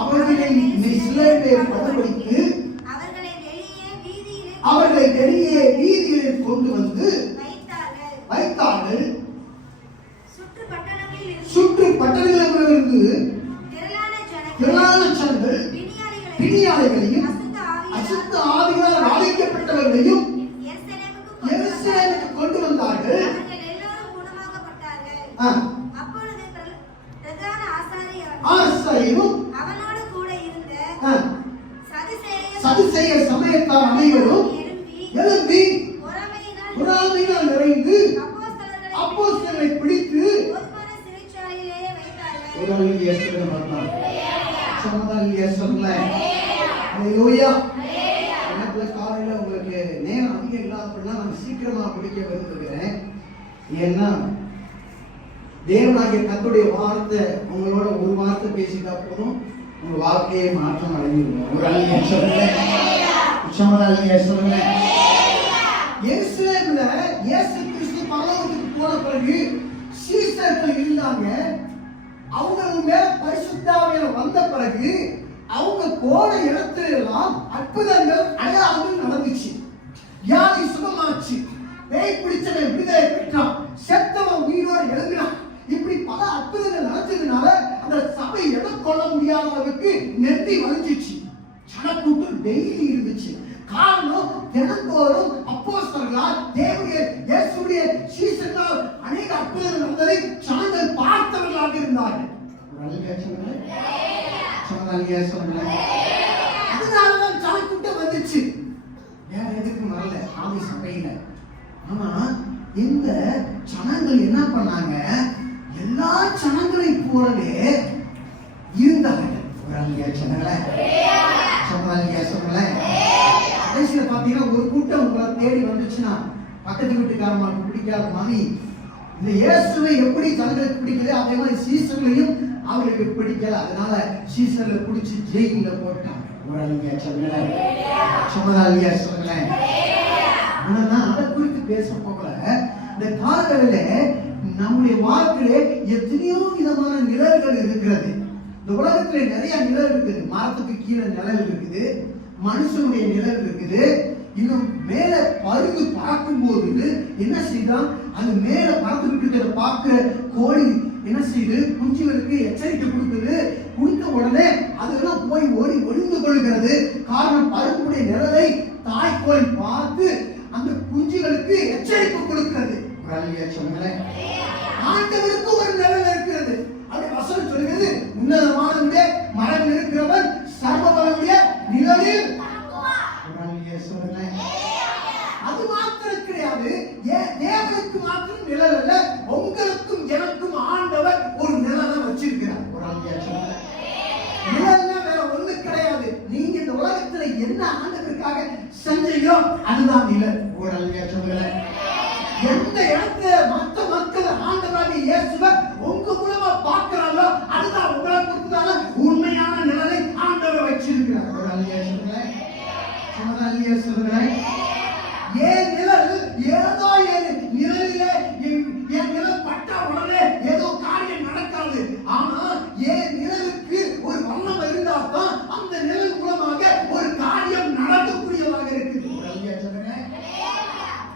அவர்களை சிலர் படும்படிக்கு அவர்களை வெளியே வீதியில் கொண்டு வந்து வைத்தார்கள். சுற்று பட்டணங்களிலிருந்து திரளான ஜனங்கள் பிணியாளிகளையும் அசுத்த ஆவிகளால் பாதிக்கப்பட்டவர்களையும் எருசலேமுக்கு கொண்டு வந்தார்கள். ஆசாரியரும் அவனோடு கூட இருந்த சதுசேயர் சமயத்தார் அனைவரும் எழும்பி பொறாமையினால் நிறைந்து அப்போஸ்தலரை பிடித்து சிறைச்சாலையிலேயே வைத்தார்கள். காலையில உங்களுக்கு நேரம் அதிகம் இல்லாதப்படினா நான் சீக்கிரமா பிடிக்க விரும்புகிறேன். ஏன்னா தேவனாகிய கர்த்தருடைய வார்த்தை உங்களோட ஒரு வார்த்தை பேசிட்டா போதும், உங்க வாழ்க்கையை மாற்றம் அடைஞ்சிருக்கும். ஒரு அழகிய சொல்லுங்க, சொல்லுங்க. எருசலேம்ல இயேசு கிறிஸ்து பரலோகத்துக்கு போன பிறகு சீஷர்கள் இருந்தாங்க. அவங்க மேல பரிசுத்த ஆவியானவர் வந்த பிறகு அவங்க போன இடத்துல எல்லாம் அற்புதங்கள் அடையாளங்கள் நடந்துச்சு. வியாதி சுகமாச்சு, பேய் பிடிச்சவன் விடுதலை பெற்றான், செத்தவன் உயிரோடு எழுதினான். இப்படி பல அற்புதங்கள் நடந்ததுனால அந்த சபை எதிர்கொள்ள முடியாத அளவுக்கு நெருங்கி வளைஞ்சிச்சு. ஜனக்கூட்டம் டெய்லி இருந்துச்சு. காரணம், தினந்தோறும் அப்போஸ்தலர்களால் தேவனுடைய இயேசுவுடைய சீஷர்களால் அநேக அற்புதங்கள் நடந்ததை ஜனங்கள் பார்த்தவர்களாக இருந்தார்கள். அதனாலதான் ஜனக்கூட்டம் வந்துச்சு. வேற எதுக்கும் வரல ஆவி சபையில. ஆனா இந்த ஜனங்கள் என்ன பண்ணாங்க, எல்லா ஜனங்களை போலவே இருந்தார்கள். கடைசியில பாத்தீங்கன்னா ஒரு கூட்டம் உங்களை தேடி வந்துச்சுன்னா பக்கத்து வீட்டுக்காரங்களுக்கு பிடிக்காத மாதிரி இந்த இயேசுவை எப்படி ஜனங்களுக்கு பிடிக்கல, அதே மாதிரி சீசர்களையும் அவங்களுக்கு பிடிக்கல. அதனால சீசர்களை பிடிச்சி ஜெயில போட்டாங்க. அதை குறித்து பேச போகல. இந்த காலங்களில நம்முடைய வாழ்க்கையில எத்தனையோ விதமான நிழல்கள் இருக்கிறது. இந்த உலகத்துல நிறைய நிழல் இருக்குது. மரத்துக்கு கீழே நிழல் இருக்குது, மனுஷனுடைய நிழல் இருக்குது. இன்னும் மேல பருந்து பறக்கும் போது என்ன செய்தான், அது மேல பறந்துகிட்டு இருக்கிறத பார்க்கிற கோழி என்ன செய்யுது, குஞ்சுகளுக்கு எச்சரிக்கை கொடுக்குது. கொடுத்த உடனே அதெல்லாம் போய் ஓடி ஒளிந்து கொள்கிறது. காரணம், பருப்புடைய நிழலை தாய்க்கோழி பார்த்து அந்த குஞ்சுகளுக்கு எச்சரிக்கை கொடுக்கிறது. ஆண்டவருக்கு ஒரு நிழல் இருக்கிறது. அப்படி வசனம் சொல்கிறது, உன்னதமானவருடைய மரம் இருக்கிறவர் சர்வபலனுடைய நிழலில். அது மாத்திரம் கிடையாது, தேவனுக்கு மாத்திரம் நிழல் அல்ல, உங்களுக்கும் எனக்கும் ஆண்டவர் ஒரு நிழலை வச்சிருக்கிறார். நிழல்னா வேற ஒண்ணு கிடையாது. நீங்க இந்த உலகத்துல என்ன ஆண்டவருக்காக செஞ்சீங்களோ அதுதான் நிழல். ஒரு அழகிய சொல்லுங்க. எந்த இடத்துல மற்ற மக்கள் ஆண்டவராக இயேசுவை உங்க மூலமா பார்க்கிறாங்களோ அதுதான் உங்களை பொறுத்ததான உண்மையான நிழலை ஆண்டவர் வச்சிருக்கிறார். ஒரு அழகிய சொல்லுங்க. ஏன் நிழல் ஏதோ நிழலில என் நிழல் பட்டா உடனே ஏதோ காரியம் நடக்காது. ஆனா ஏன் நிழலுக்கு ஒரு வண்ணம் இருந்தால்தான் அந்த நிழல் மூலமாக ஒரு காரியம் நடக்கக்கூடியதாக இருக்குது.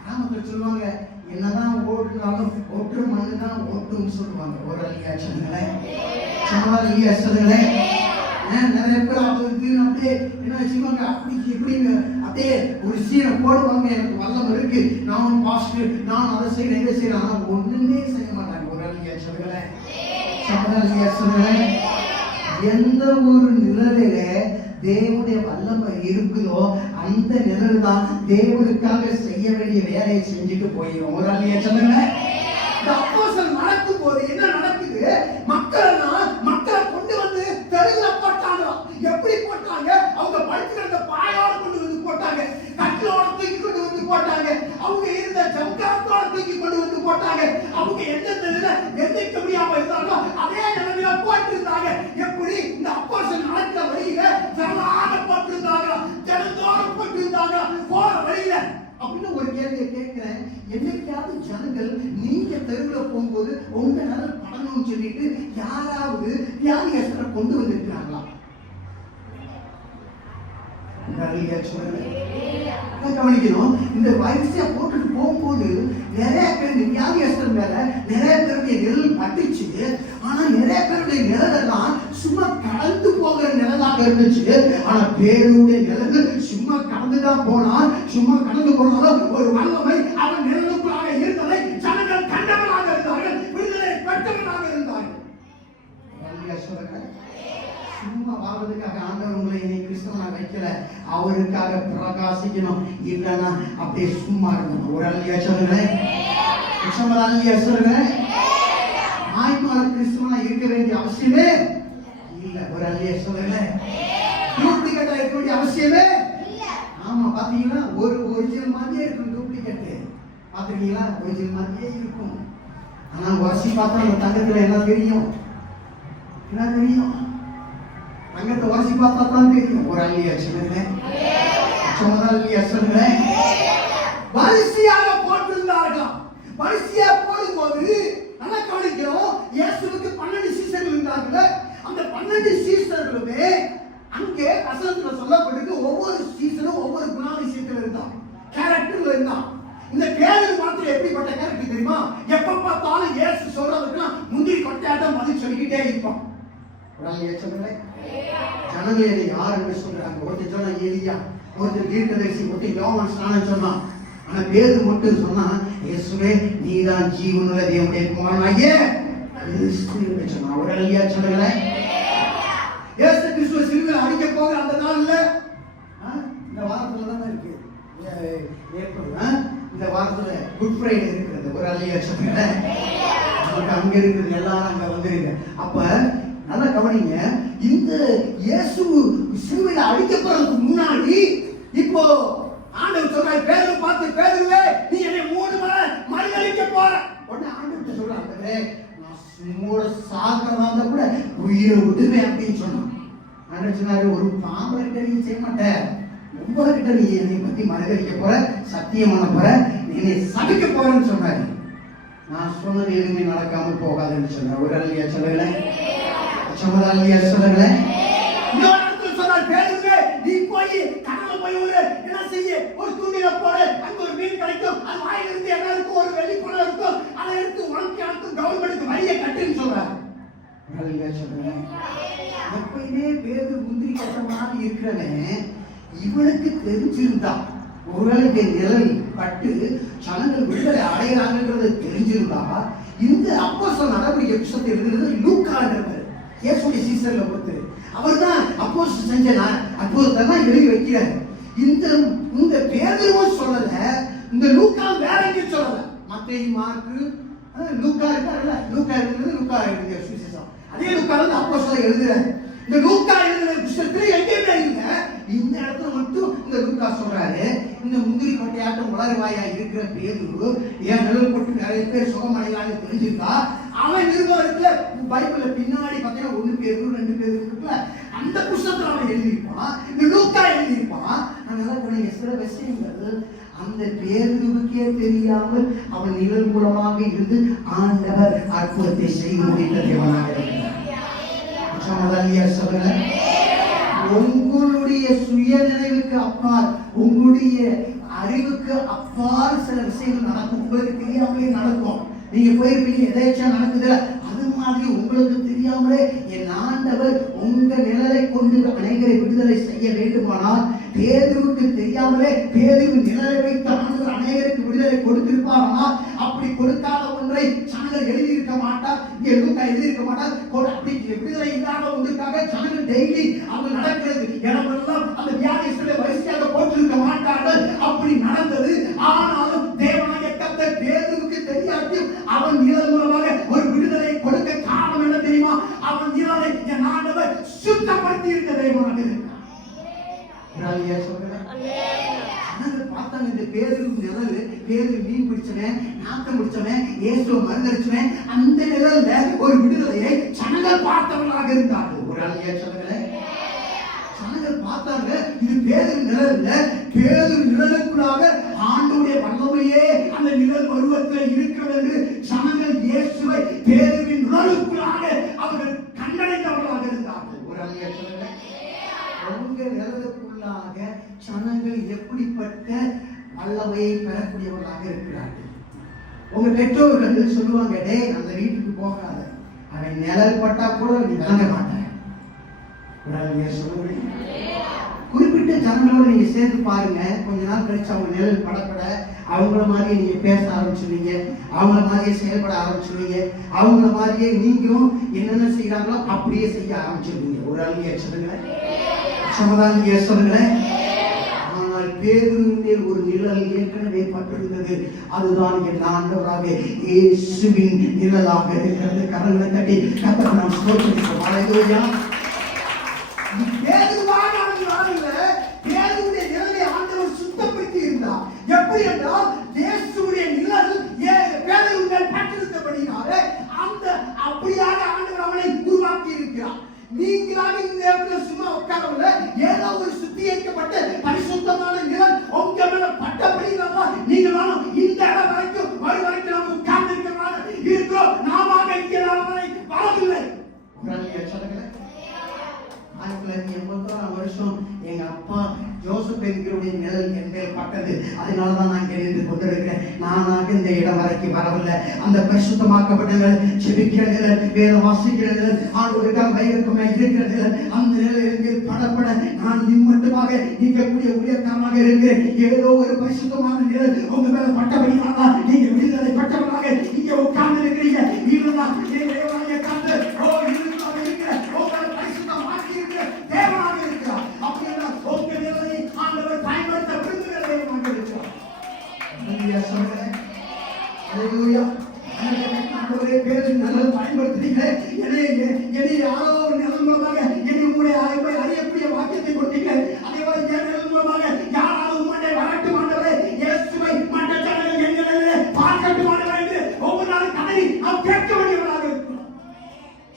நாமக்கல் சொல்லுவாங்க, என்னதான் ஓட்டுனாலும் ஓட்டு மண்ணு தான் ஓட்டுன்னு சொல்லுவாங்க. ஒரு அழியா சொல்லுங்களேன். நிறைய பேர் அவருக்கு அப்படியே என்ன வச்சுக்கோங்க, அப்படி இப்படின்னு அப்படியே ஒரு சீனை போடுவாங்க. எனக்கு வல்லம் இருக்கு, நான் பாஸ்டர், நான் அதை செய்யறேன் இதை செய்யறேன், ஆனா ஒண்ணுமே செய்ய மாட்டாங்க. ஒரு அழியா சொல்லுங்களேன். சொல்லுங்களேன். எந்த ஒரு நிழலில தேவனுடைய வல்லமை இருக்குதோ அந்த நிழல் தான் தேவனுக்காக செய்ய வேண்டிய வேலையை செஞ்சுட்டு போயிடும். ஒரு அழியா சொல்லுங்களேன். அப்போஸ்தலர் நடக்கும் போது என்ன நடக்குது, மக்களை கொண்டு வந்து தெருவில் போட்டாங்க. எப்படி போட்டாங்க, அவங்க படுத்துக்கிற பாயோட கொண்டு வந்து போட்டாங்க, கட்டிலோட தூக்கி கொண்டு வந்து போட்டாங்க, அவங்க இருந்த ஜம்காரத்தோட தூக்கி கொண்டு வந்து போட்டாங்க. அவங்க எந்த எந்திரிக்க முடியாம இருந்தாங்களோ அதே நிலைமையில போட்டு இருந்தாங்க. எப்படி இந்த அப்போஸ்தலர் நடக்கிற வழியில ஜனமாக போட்டிருந்தாங்க, ஜனத்தோடு போட்டிருந்தாங்க போற வழியில. அப்படின்னு ஒரு கேள்வியை கேட்கிறேன், என்னைக்காவது ஜனங்கள் நீங்க தெருவுல போகும்போது உங்க நிழல் படணும்னு சொல்லிட்டு யாராவது வியாதியஸ்தரை கொண்டு வந்திருக்கிறாங்களா? நிறைய சொல்லுங்க கவனிக்கணும். இந்த வரிசையா போட்டுட்டு போகும்போது நிறைய பேர் வியாதியஸ்தர் மேல நிறைய பேருடைய நிழல் பட்டுச்சு. ஆனா நிறைய பேருடைய நிழல் எல்லாம் சும்மா கடந்து போகிற நிழலாக இருந்துச்சு. ஆனா பேருடைய நிழல் சும்மா கடந்துதான் போனான். சும்மா கடந்து போனாலும் ஒரு வல்லமை அவன் நிழலுக்குள்ளாக இருந்ததை ஜனங்கள் கண்டவனாக இருந்தார்கள், விடுதலை பெற்றவனாக இருந்தார்கள். சும்மா வாழ்றதுக்காக ஆண்டவர் உங்களை என்னை கிறிஸ்தவனா வைக்கல, அவருக்காக பிரகாசிக்கணும். இல்லைன்னா அப்படியே சும்மா இருக்கணும். ஒரு அல்லையா சொல்லுங்களேன், அல்லையா சொல்லுங்களேன். ஆய்மான கிறிஸ்தவனா இருக்க வேண்டிய அவசியமே இல்ல. ஒரு அல்லையா சொல்லுங்களேன். டூப்ளிகேட்டா இருக்க வேண்டிய அவசியமே. ஆமா பாத்தீங்கன்னா ஒரு ஒரிஜினல் மாதிரியே இருக்கும், டூப்ளிகேட் பாத்தீங்களா ஒரிஜினல் மாதிரியே இருக்கும். ஆனா உரசி பார்த்தா நம்ம தங்கத்துல என்ன தெரியும், என்ன தெரியும்? தங்கத்தை உரசி பார்த்தா தான் தெரியும். ஒரு அல்லையா சொல்லுங்களேன், அல்லையா சொல்லுங்களேன். வரிசையாக போட்டிருந்தார்களாம். வரிசையா போடும்போது நல்லா கவனிக்கிறோம். இயேசுவுக்கு 12 சீஷர்கள் இருந்தார்கள். அந்த 12 சீஷர்களுமே அங்கே வசனத்துல சொல்லப்பட்டிருக்கு, ஒவ்வொரு சீசனும் ஒவ்வொரு குணாதிசயத்துல இருந்தான், கேரக்டர்ல இருந்தான். இந்த பேதர் மாத்திரம் எப்படிப்பட்ட கேரக்டர் தெரியுமா? எப்ப பார்த்தாலும் இயேசு சொல்றதுக்குலாம் முந்திரி கொட்டையாட்டம் பதில் சொல்லிக்கிட்டே இருப்பான். ஜனங்களே யார் என்று சொல்றாங்க. ஒருத்தர் சொன்னா எலியா, ஒருத்தர் தீர்க்கதரிசி, ஒருத்தர் யோவான் ஸ்நானன் சொன்னான். ஆனா பேதர் மட்டும் சொன்னா, இயேசுவே நீதான் ஜீவனுள்ள தேவனுடைய குமாரனாகிய கிறிஸ்து என்று சொன்னான். ஒரு அல்லையா சொல்லுங்களேன். இயேசு கிறிஸ்துவை சிலுவையில் அடிக்க போக அந்த நாள்ல இந்த வாரத்துல தான் இருக்கு, ஏப்ரல் இந்த வாரத்துல குட் ஃப்ரைடே இருக்கிறது. ஒரு அல்லையா சொல்லுங்களேன். அங்க இருக்குது, எல்லாரும் அங்க வந்துருங்க. அப்ப நல்லா கவனிங்க. இந்த இயேசு சிலுவையில் அடிக்கப்படுறதுக்கு முன்னாடி இப்போ ஆண்டவர் சொல்றாரு, பேதுரு பார்த்து, பேதுருவே நீ என்னை 3 முறை மறுதலிக்க போற. உடனே ஆண்டவர் சொல்றாரு, நான் சாகிறதா இருந்தா கூட உயிரை விடுவேன் அப்படின்னு சொன்னான். ஆண்டவர் சொன்னாரு, ஒரு பாம்பு கிட்ட நீ செய்ய மாட்டேன், ரொம்ப கிட்ட நீ என்னை பத்தி மறுதலிக்க போற, சத்தியம் பண்ண போற, நீ என்னை சபிக்க போறேன்னு சொன்னாரு. நான் சொன்னது எதுவுமே நடக்காமல் போகாதுன்னு சொன்னார். ஒரு அல்லையா சொல்லுங்களே, அல்லையா சொல்லுங்களே. நீ போய் கடவுள போய் என்ன செய்ய, ஒரு தூண்டில போடு, அங்க ஒரு மீன் கிடைக்கும், அது வாயில இருந்து எல்லாருக்கும் ஒரு வெள்ளி குடம் இருக்கும், அதை எடுத்து உனக்கு யாருக்கும் கவர்மெண்ட்டுக்கு வழியை கட்டுன்னு சொல்றாரு. அல்லையா சொல்லுங்களேன். எப்பயுமே பேரு முந்திரி கட்டமாக இருக்கிறவன் இவனுக்கு தெரிஞ்சிருந்தா, ஒருவேளைக்கு நிழல் பட்டு ஜனங்கள் விடுதலை அடைகிறாங்கிறது தெரிஞ்சிருந்தா, இந்த அப்போஸ்தலர் நடவடிக்கை புத்தகத்தில் இருக்கிறது லூக்கான்றவர் இயேசுடைய சீசர்ல ஒருத்தர். அவர் தான் அப்போஸ்தலர் செஞ்ச அற்புதத்தை தான் எழுதி வைக்கிறார். இந்த பேதுருவும் சொல்லல, இந்த லூக்கா வேற எங்கேயும் சொல்லல. மத்தேயு, மார்க்கு, லூக்கா இருக்காருல்ல, லூக்கா இருக்கிறது லூக்கா எழுதிய சுவிசேஷம், அதே லூக்கா தான் அப்போஸ்தலர் எழுதுறாரு. இந்த லூக்கா எழுதின புத்தகத்துல எங்கேயுமே இல்ல, இந்த இடத்துல மட்டும் இந்த லூக்கா சொல்றாரு, இந்த முந்திரி கொட்டையாட்டம் வளர்வாயா இருக்கிற பேதுரு ஏன் நிழல் போட்டு நிறைய பேர் சுகமடைகிறான்னு தெரிஞ்சுக்கா, அவன் நிருபத்துல பைபிள்ல பின்னாடி பார்த்தீங்கன்னா 1 பேரு 2 பேரு இருக்குல்ல, அந்த புத்தகத்துல அவன் எழுதியிருப்பான், இந்த லூக்கா எழுதியிருப்பான். அதனால உடைய சில விஷயங்கள் அந்த பேதுருவுக்கே தெரியாமல் அவன் நிழல் மூலமாக இருந்து ஆண்டவர் அற்புதத்தை செய்து முடித்த தேவனாக இருக்கிறார். உங்களுடைய சுய நினைவுக்கு அப்பால், உங்களுடைய அறிவுக்கு அப்பால் சில விஷயங்கள் நடக்கும், உங்களுக்கு தெரியாமலே நடக்கும். நீங்க போயிருப்பீங்க, எதாச்சும் நடக்குது, அது மாதிரி உங்களுக்கு தெரியாமலே என் ஆண்டவர் உங்க நிழலை கொண்டு அநேகரை விடுதலை செய்ய வேண்டுமானால், பேதுருவுக்கு தெரியாமலே பேதுரு நிழலை வைத்து ஆண்டவர் அநேகருக்கு விடுதலை கொடுத்திருப்பார்கள். அப்படி கொடுக்காத ஒன்றை ஜனங்கள் எழுதியிருக்க மாட்டார், இங்கே லூக்கா எழுதியிருக்க மாட்டார். அப்படி விடுதலை இல்லாத ஒன்றுக்காக ஜனங்கள் டெய்லி அவங்க நடக்கிறது இடமெல்லாம் அந்த வியாதிகளை வரிசையாக போட்டிருக்க மாட்டார்கள். அப்படி நடந்தது. ஆனாலும் தேவனாகிய கர்த்தர் பேதுருவுக்கு தெரியாட்டி அவன் நிழல் மூலமாக ஒரு விடுதலை கொடுக்க காரணம் என்ன தெரியுமா? அவன் நிழலை என் ஆண்டவர் சுத்தப்படுத்தி இருக்க தேவனாக இருக்கிறார். பார்த்தாங்க, இந்த பேதுரு நிழல், பேதுரு மீன் பிடிச்சவன், நாட்டம் பிடிச்சவன், இயேசுவை மறுதலிச்சவன், அந்த நிழல்ல ஒரு விடுதலையை ஜனங்கள் பார்த்தவர்களாக இருந்தார்கள். ஒரு ஆளியா சொல்லுங்களேன். ஜனங்கள் பார்த்தாங்க, இது பேதுரு நிழல்ல, பேதுரு நிழலுக்குள்ளாக ஆண்டவருடைய வல்லமையே அந்த நிழல் பருவத்தில் இருக்கிறது என்று ஜனங்கள் இயேசுவை பேதுருவின் நிழலுக்குள்ளாக அவர்கள் கண்டடைந்தவர்களாக இருந்தார்கள். ஒரு ஆளியா சொல்லுங்களேன். உங்க நிழலுக்குள்ள மூலமாக ஜனங்கள் எப்படிப்பட்ட வல்லமையை பெறக்கூடியவர்களாக இருக்கிறார்கள். உங்க பெற்றோர்கள் சொல்லுவாங்க, டேய் அந்த வீட்டுக்கு போகாத, அவன் நிழல் பட்டா கூட நீ விளங்க மாட்டேன். குறிப்பிட்ட ஜனங்களோட நீங்க சேர்ந்து பாருங்க, கொஞ்ச நாள் கழிச்சு அவங்க நிழல் படப்பட அவங்கள மாதிரியே நீங்க பேச ஆரம்பிச்சுடுவீங்க, அவங்கள மாதிரியே செயல்பட ஆரம்பிச்சுடுவீங்க, அவங்கள மாதிரியே நீங்களும் என்னென்ன செய்யறாங்களோ அப்படியே செய்ய ஆரம்பிச்சிருவீங்க. ஒரு ஆளுங்க சொல்லுங்களேன், சமாதான சொல்லுங்களேன். ஆனால் பேதுருவின் ஒரு நிழல் ஏற்கனவே பட்டிருந்தது. அதுதான் என் ஆண்டவராக இயேசுவின் நிழலாக இருக்கிறது. கரங்களை தட்டி கர்த்தரை நாம் ஸ்தோத்திரிக்கிறோம். ஹல்லேலூயா. பேதுருவாக அவன் வரல, பேதுருவுடைய நிழலை ஆண்டவர் சுத்தப்படுத்தி இருந்தார். எப்படி என்றால் இயேசுவுடைய நிழல் பேதுருவின் மேல் பட்டிருந்தபடியாலே அந்த அப்படியாக ஆண்டவர் அவனை உருவாக்கி இருக்கிறார். நீங்களாக இந்த இடத்துல சும்மா உட்காரவில்லை, ஏதோ ஒரு சுத்திகரிக்கப்பட்ட பரிசுத்தமான நிழல் உங்க மேல பட்டபடிதான் நீங்களும் இந்த இடம் வரைக்கும் வரைக்கும் நம்ம உட்கார்ந்து இருக்கிறோம். நாம இங்கே வரவில்லை. 1981 வருஷம் எங்க அப்பா ஜோசப் என்கிறவருடைய நிழல் என் மேல் பட்டது. அதனாலதான் நான் இங்கே நின்று கொண்டிருக்கிறேன். நானாக இந்த இடம் வரைக்கும் வரவில்லை. அந்த பரிசுத்தமாக்கப்பட்ட நிழல், செபிக்கிற நிழல், வேத வாசிக்கிற நிழல், ஆண்டவருக்காக வைரக்கமாய் இருக்கிற நிழல், அந்த நிழல் எங்கள் படப்பட நான் நிம்மட்டமாக நிற்கக்கூடிய ஊழியக்காரமாக இருக்கிறேன். ஏதோ ஒரு பரிசுத்தமான நிழல் உங்க மேல பட்டபடினால நீங்க விடுதலை பட்டவனாக இங்க உட்கார்ந்து இருக்கிறீங்க. இதுதான் தேவனாகிய கர்த்தர் இருக்கிற உங்களை பரிசுத்தமாக்கி இருக்கிற தேவனாக இருக்கிறார். அப்படின்னா உங்க நிலையை ஆண்டவர் பயன்படுத்த விரும்புகிற தேவனாக இருக்கிறார். ஹல்லேலூயா. ஆண்டவரே பேரு நல்ல பயன்படுத்துறீங்க. என்னை யாரோ ஒரு நிலம் மூலமாக என்னை உங்களுடைய அறியக்கூடிய வாக்கியத்தை கொடுத்தீங்க. அதே போல என் நிலம் மூலமாக யாராவது உங்களுடைய வரட்டும் ஆண்டவரே, இயேசுவை மற்ற ஜனங்கள் எங்களை பார்க்கட்டும் ஆண்டவரே என்று ஒவ்வொரு நாளும் கதை நாம் கேட்க வேண்டியவர்களாக இருக்கிறோம்.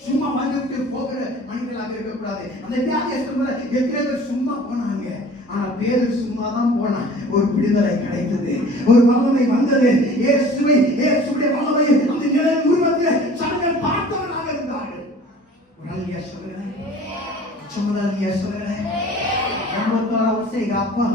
சும்மா வந்துட்டு போகிற மனிதர்களாக இருக்கக்கூடாது. அந்த வியாதியஸ்தர் எத்தனை பேர் சும்மா போனாங்க, ஆனா பேரு சும்மா தான் போனா. ஒரு விடுதலை கிடைத்தது, ஒரு வல்லமை வந்தது. இயேசுடைய வல்லமை அந்த நிழல் உருவத்தில் ஜனங்கள் பார்த்தவர்களாக இருந்தார்கள். உடனே சொல்லுகிறேன், சமுதாய சொல்லுகிறேன், 86 வருஷம் எங்க அப்பா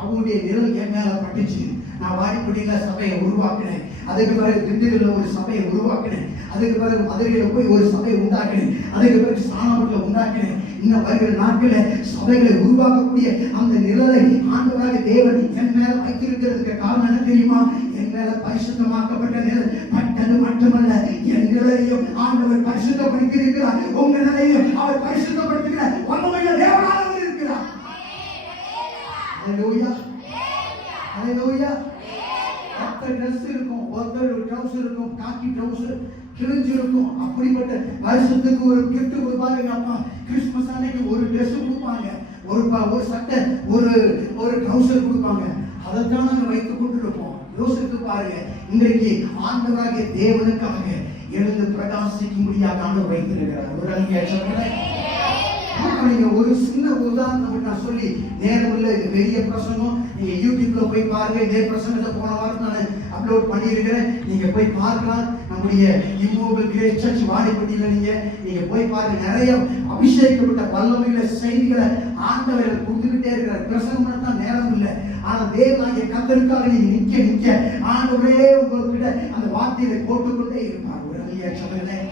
அவங்களுடைய நிழல் என் மேல பட்டுச்சு. நான் வாடிப்பட்டியில சபையை உருவாக்கினேன். அதுக்கு பிறகு திண்டுக்கல்ல ஒரு சபையை உருவாக்கினேன். அதுக்கு பிறகு மதுரையில போய் ஒரு சபையை உண்டாக்கினேன். அதுக்கு பிறகு சாணாமட்டில் உண்டாக்கினேன். இன்னும் வருகிற நாட்களில் சபைகளை உருவாக்கக்கூடிய அந்த நிழலை ஆண்டவராக தேவன் என் மேல வைத்திருக்கிறதுக்கு காரணம் என்ன தெரியுமா? என் மேல பரிசுத்தமாக்கப்பட்ட நிழல் பட்டது மட்டுமல்ல, என் நிழலையும் ஆண்டவர் பரிசுத்தப்படுத்தி இருக்கிறார். உங்க நிலையையும் அவர் பரிசுத்தப்படுத்துகிற வல்லமையுள்ள தேவனாக இருக்கிறார். ஹல்லேலூயா. ஹல்லேலூயா. ஒருத்தர் ட்ரெஸ் இருக்கும், ஒருத்தர் ட்ரவுசர் இருக்கும், காக்கி ட்ரவுசர் கிழிஞ்சிருக்கும். அப்படிப்பட்ட வருஷத்துக்கு ஒரு கிஃப்ட் கொடுப்பாங்க. எங்க அப்பா கிறிஸ்துமஸ் அன்னைக்கு ஒரு ட்ரெஸ் கொடுப்பாங்க, ஒரு சட்டை, ஒரு ட்ரவுசர் கொடுப்பாங்க. அதைத்தான் நாங்கள் வைத்துக் கொண்டிருப்போம். யோசித்து பாருங்க, இன்றைக்கு ஆண்டவராகிய தேவனுக்காக எழுந்து பிரகாசிக்கும்படியாக ஆண்டவர் வைத்திருக்கிறார். ஒரு அங்கே சொல்றேன், நீங்க ஒரு சின்ன உதாரணம் நான் சொல்லி நேரம் இல்லை, இது பெரிய பிரசங்கம். நீங்க யூடியூப்ல போய் பாருங்க. இதே பிரசங்கத்தை போன வாரம் நான் அப்லோட் பண்ணியிருக்கிறேன், நீங்க போய் பார்க்கலாம். நம்முடைய இம்மோபிள் கிரேட் சர்ச் வாடிப்பட்டியில நீங்க போய் பாருங்க. நிறைய அபிஷேகப்பட்ட வல்லமையில செய்திகளை ஆண்டவர் கொடுத்துக்கிட்டே இருக்கிறார். பிரசங்கம் தான் நேரம் இல்லை, ஆனா தேவனாகிய கர்த்தருக்காக நீங்க நிக்க ஆண்டவரே உங்ககிட்ட அந்த வார்த்தையை போட்டுக்கொண்டே இருப்பார். ஒரு அழியா சொல்லுங்களேன்,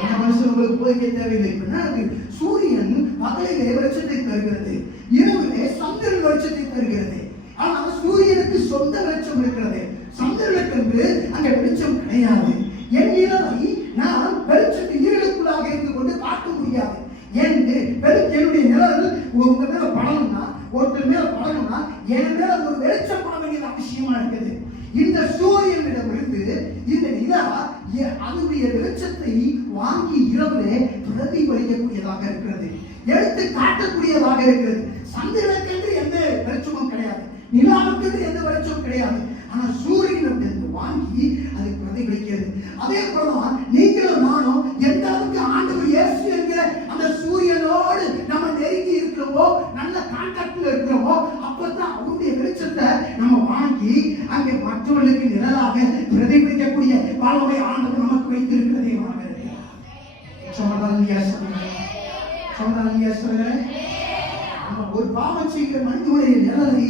என்ன மனுஷன் உங்களுக்கு போய்க்க தேவையில்லை. சூரியன் பகலிலே வெளிச்சத்தை தருகிறது, இரவிலே சந்திரன் வெளிச்சத்தை தருகிறது. ஆனால் சூரியனுக்கு சொந்த வெளிச்சம் இருக்கிறது, சந்திரனுக்கு அங்க வெளிச்சம் கிடையாது. என் நிழலை நான் வெளிச்சத்தின் இருளுக்குள்ளாக இருந்து கொண்டு பார்க்க முடியாது. என்னுடைய நிழல் உங்க மேல படணும்னா, ஒருத்தர் மேல படணும்னா என் மேல ஒரு வெளிச்சம் பட வேண்டியது அவசியமா இருக்குது. இந்த சூரியனிடமிருந்து இந்த நிலா அதனுடைய வெளிச்சத்தை வாங்கி இரவிலே பிரதிபலிக்கக்கூடியதாக இருக்கிறது, எடுத்து காட்டக்கூடியதாக இருக்கிறது. சந்திரனுக்கு எந்த வெளிச்சமும் கிடையாது, நிலாவுக்கு எந்த வெளிச்சமும் கிடையாது. ஆனா சூரியனிடமிருந்து வாங்கி அதை பிரதிபலிக்கிறது. அதே போலதான் நீங்களும் நானும் எந்த அளவுக்கு ஆண்டவர் இயேசு என்கிற அந்த சூரியனோடு நம்ம நெருங்கி இருக்கிறோமோ, நல்ல கான்டாக்ட்ல இருக்கிறோமோ, அப்பதான் அவருடைய வெளிச்சத்தை நம்ம வாங்கி அங்கே மற்றவர்களுக்கு நிழலாக பிரதிபலிக்கக்கூடிய வல்லமை ஆண்டவர் நமக்கு வைத்திருக்கிறதே. ஒரு பாவம் செய்கிற மனிதனுடைய நிழலை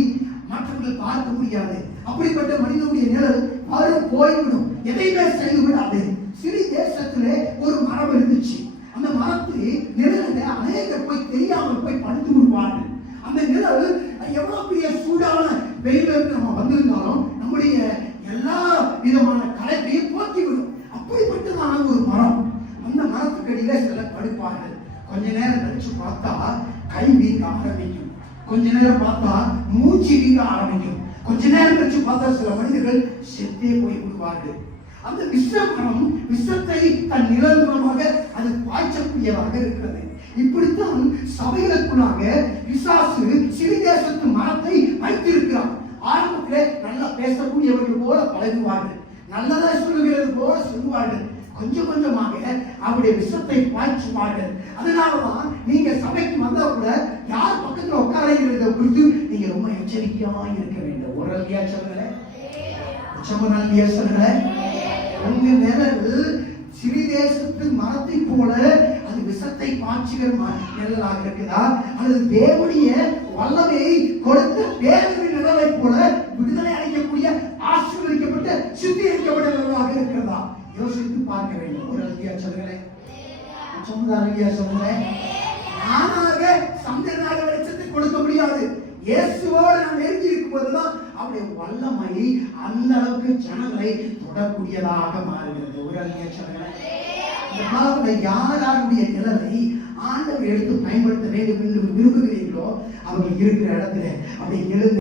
மற்றவர்கள் பார்க்க முடியாது. அப்படிப்பட்ட மனிதனுடைய நிழல் வரும் போய்விடும், எதையுமே செய்து விடாது. சிறு தேசத்திலே ஒரு மரம் இருந்துச்சு. அந்த மரத்து நிழலில் அநேகர் போய் தெரியாமல் போய் படுத்து விடுவார்கள். அந்த நிழல் எவ்வளவு பெரிய சூடான வெயிலிருந்து நம்ம வந்திருந்தாலும் நம்முடைய எல்லா விதமான களைப்பையும் போக்கிவிடும். அப்படிப்பட்டதான ஒரு மரம். அந்த மரத்துக்கு அடியில சிலர் படுப்பார்கள். கொஞ்ச நேரம் கழிச்சு பார்த்தா கை வீங்க ஆரம்பிக்கும், கொஞ்ச நேரம் பார்த்தா மூச்சு வீங்க ஆரம்பிக்கும், கொஞ்ச நேரம் கழிச்சு பார்த்தா சில மனிதர்கள் செத்தே போய் விடுவார்கள். அந்த விஷமரம் விஷத்தை தன் நிழல் மூலமாக அது பாய்ச்சக்கூடியதாக இருக்கிறது. இப்படித்தான் சபைகளுக்குள்ளாக பிசாசு சிறு தேசத்து மரத்தை வைத்திருக்கிறார். ஆரம்பத்திலே நல்லா பேசக்கூடியவர்கள் போல பழகுவார்கள், நல்லதா சொல்லுகிறது போல சொல்லுவார்கள். கொஞ்சம் கொஞ்சமாக அவருடைய விஷத்தை பாய்ச்சுவார்கள். அதனாலதான் நீங்க சபைக்கு வந்தா கூட யார் பக்கத்துல உட்காருகிறத குறித்து நீங்க ரொம்ப எச்சரிக்கையா இருக்க வேண்டும். ஒரு அல்லியா சொல்லுங்களேன், நல்லியா சொல்லுங்களேன். உங்க நிழல் சிறு தேசத்து மரத்தை போல அது விஷத்தை பாய்ச்சுகிற நிழலாக இருக்குதா, அல்லது தேவனுடைய வல்லமையை கொடுத்த பேரவின் நிழலை போல விடுதலை அளிக்கக்கூடிய ஆசீர்வதிக்கப்பட்ட சுத்திகரிக்கப்பட்ட நிழலாக இருக்கிறதா? யோசித்து பார்க்க வேண்டும். ஒரு அல்லியா சொல்லுங்களேன், அல்லியா சொல்லுங்களேன். நானாக சந்தனாக வெளிச்சத்தை கொடுக்க முடியாது. இயேசுவோடு நாம் நெருங்கி இருக்கும்போதுதான் அவருடைய வல்லமை அந்த அளவுக்கு ஜனங்களை தொடக்கூடியதாக மாறுகிறது. ஒரு அல்லியா சொல்லுங்களேன். இந்த காலத்துல யாருடைய நிழலை ஆண்டவர் எடுத்து பயன்படுத்த வேண்டும் என்று விரும்புகிறீர்களோ அவங்க இருக்கிற இடத்துல அப்படி எழுந்து